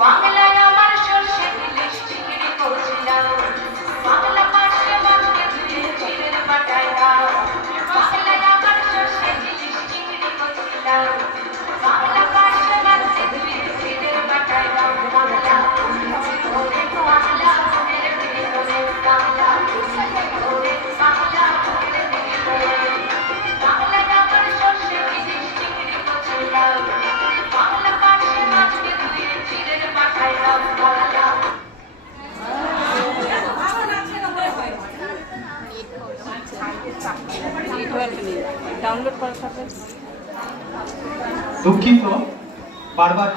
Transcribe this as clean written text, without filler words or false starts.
বাংলায় আমার সর্ষে ইলিশ চিংড়ি করছিলাম, বাংলা পাশে মাছকে ধুয়ে চিড়ের বাটায় দাও। বাংলায় আমার সর্ষে ইলিশ চিংড়ি করছিলাম, বাংলা পাশে মাছকে ধুয়ে চিড়ের বাটায় দাও। বাংলা ওরে বাংলা ওরে ভিতরে বাংলা ওরে বাংলা ওরে ভিতরে বাংলায় আমার সর্ষে ইলিশ চিংড়ি করছিলাম, বাংলা পাশে মাছকে ধুয়ে চিড়ের বাটায় দাও। বাংলা দুঃখিত বারবার